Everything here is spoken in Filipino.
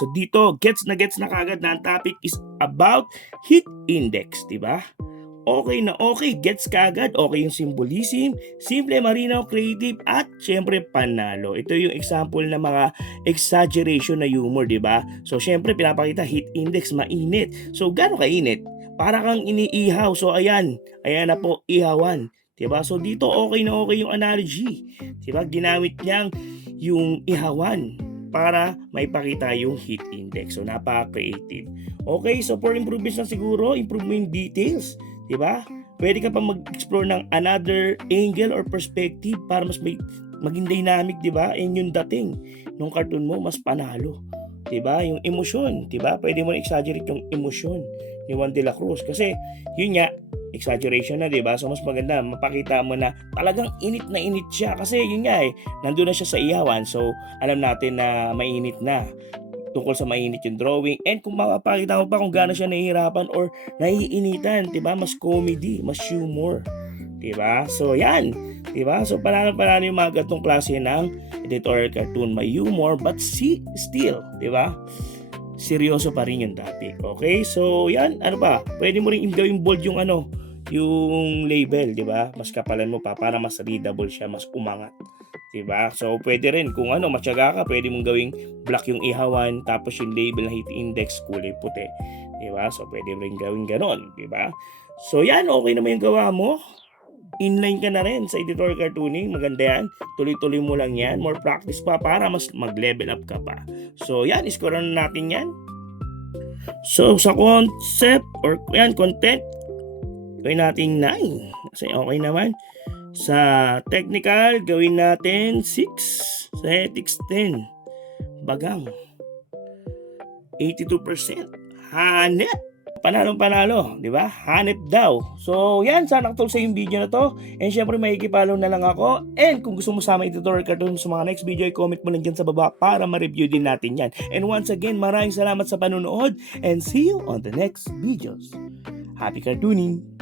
So dito, gets na kagad na ang topic is about heat index, di ba? Okay na okay, gets kagad, okay yung symbolism, simple, marinaw, creative, at syempre panalo. Ito yung example ng mga exaggeration na humor, di ba? So syempre pinapakita heat index, mainit. So gaano kainit? Para kang iniihaw. So ayan na po, ihawan. Diba? So dito okay na okay yung analogy. Diba? Ginamit niyang yung ihawan para maipakita yung heat index. So napaka-creative. Okay, so for improvements na siguro, improve mo yung details. Diba? Pwede ka pa mag-explore ng another angle or perspective para mas maging dynamic, diba? And yung dating nung cartoon mo, mas panalo. Diba? Yung emosyon, diba? Pwede mo exaggerate yung emosyon ni Juan de la Cruz. Kasi, yun nga, exaggeration na, diba? So, mas maganda, mapakita mo na talagang init na init siya. Kasi, yun nga nandun na siya sa ihawan. So, alam natin na mainit na tungkol sa mainit yung drawing. And kung mapapakita mo pa kung gaano siya nahihirapan or naiinitan, diba? Mas comedy, mas humor. Diba? So, yan. Diba? So, panalo yung mga gatong klase ng editorial cartoon. May humor, but still, diba? Seryoso pa rin yung topic. Okay? So, yan. Ano pa? Pwede mo rin gawing bold yung yung label, diba? Mas kapalan mo pa para mas readable siya, mas umangat. Diba? So, pwede rin. Kung matyaga ka, pwede mong gawing black yung ihawan, tapos yung label na heat index, kulay puti. Diba? So, pwede rin gawing ganon. Diba? So, yan. Okay naman yung gawa mo. Inline ka na rin sa editorial cartooning. Maganda yan. Tuloy-tuloy mo lang yan. More practice pa para mas mag-level up ka pa. So, yan. Iskora na natin yan. So, sa concept or yan, content, gawin natin 9. Kasi okay naman. Sa technical, gawin natin 6. Sa ethics, 10. Bagang. 82%. Hanep. Panalo, di ba? Hanep daw. So, yan. Sana katulong sa yung video na to. And syempre, makikipalo na lang ako. And kung gusto mo sama editorial cartoon sa mga next video, i-comment mo lang dyan sa baba para ma-review din natin yan. And once again, maraming salamat sa panonood. And see you on the next videos. Happy cartooning!